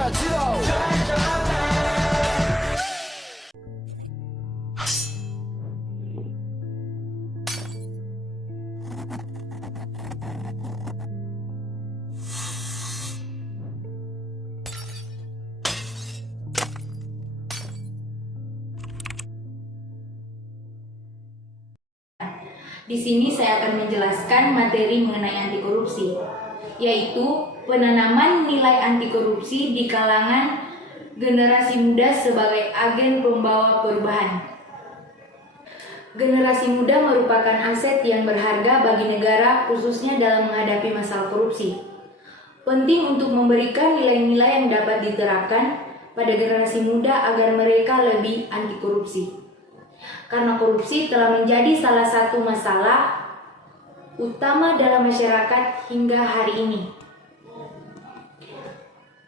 Di sini saya akan menjelaskan materi mengenai anti korupsi, yaitu penanaman nilai anti korupsi di kalangan generasi muda sebagai agen pembawa perubahan. Generasi muda merupakan aset yang berharga bagi negara, khususnya dalam menghadapi masalah korupsi. Penting untuk memberikan nilai-nilai yang dapat diterapkan pada generasi muda agar mereka lebih anti korupsi. Karena korupsi telah menjadi salah satu masalah utama dalam masyarakat hingga hari ini.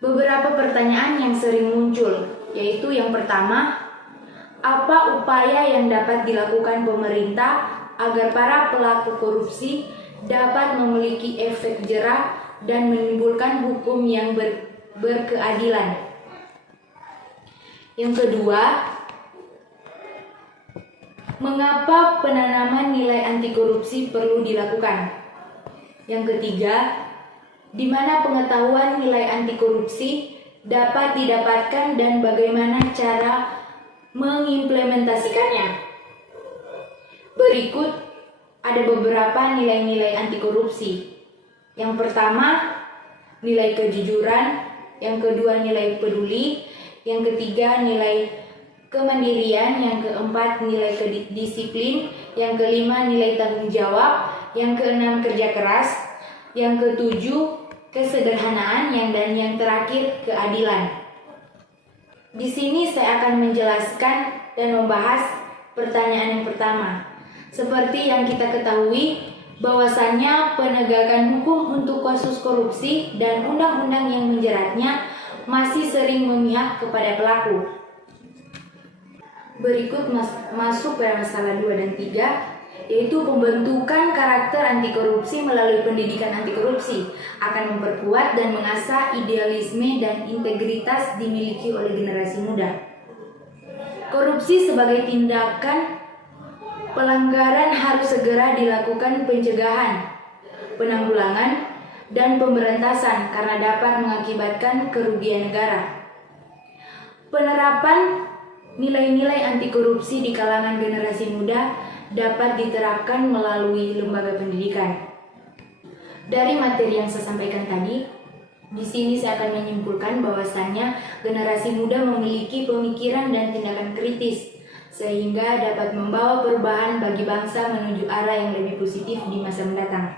Beberapa pertanyaan yang sering muncul, yaitu yang pertama, apa upaya yang dapat dilakukan pemerintah agar para pelaku korupsi dapat memiliki efek jera dan menimbulkan hukum yang berkeadilan? Yang kedua, mengapa penanaman nilai anti korupsi perlu dilakukan? Yang ketiga, di mana pengetahuan nilai anti korupsi dapat didapatkan dan bagaimana cara mengimplementasikannya? Berikut ada beberapa nilai-nilai anti korupsi. Yang pertama, nilai kejujuran. Yang kedua, nilai peduli. Yang ketiga, nilai kemandirian. Yang keempat, nilai disiplin. Yang kelima, nilai tanggung jawab. Yang keenam, kerja keras. Yang ketujuh, kesederhanaan. Dan yang terakhir, keadilan. Di sini saya akan menjelaskan dan membahas pertanyaan yang pertama. Seperti yang kita ketahui, bahwasannya penegakan hukum untuk kasus korupsi dan undang-undang yang menjeratnya masih sering memihak kepada pelaku. Berikut masuk pada masalah 2 dan 3, yaitu pembentukan karakter anti korupsi melalui pendidikan anti korupsi akan memperkuat dan mengasah idealisme dan integritas dimiliki oleh generasi muda. Korupsi sebagai tindakan pelanggaran harus segera dilakukan pencegahan, penanggulangan, dan pemberantasan karena dapat mengakibatkan kerugian negara. Penerapan nilai-nilai anti korupsi di kalangan generasi muda dapat diterapkan melalui lembaga pendidikan. Dari materi yang saya sampaikan tadi, di sini saya akan menyimpulkan bahwasannya generasi muda memiliki pemikiran dan tindakan kritis sehingga dapat membawa perubahan bagi bangsa menuju arah yang lebih positif di masa mendatang.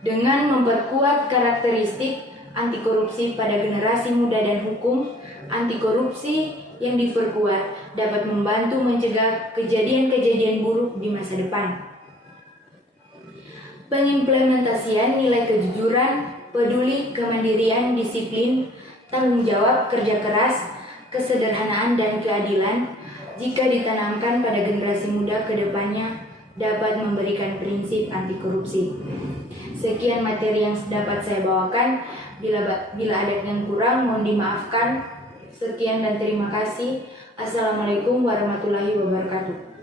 Dengan memperkuat karakteristik anti korupsi pada generasi muda dan hukum anti korupsi yang diperkuat dapat membantu mencegah kejadian-kejadian buruk di masa depan. Pengimplementasian nilai kejujuran, peduli, kemandirian, disiplin, tanggung jawab, kerja keras, kesederhanaan, dan keadilan jika ditanamkan pada generasi muda ke depannya dapat memberikan prinsip anti korupsi. Sekian materi yang dapat saya bawakan. Bila ada yang kurang, mohon dimaafkan. Sekian dan terima kasih. Assalamualaikum warahmatullahi wabarakatuh.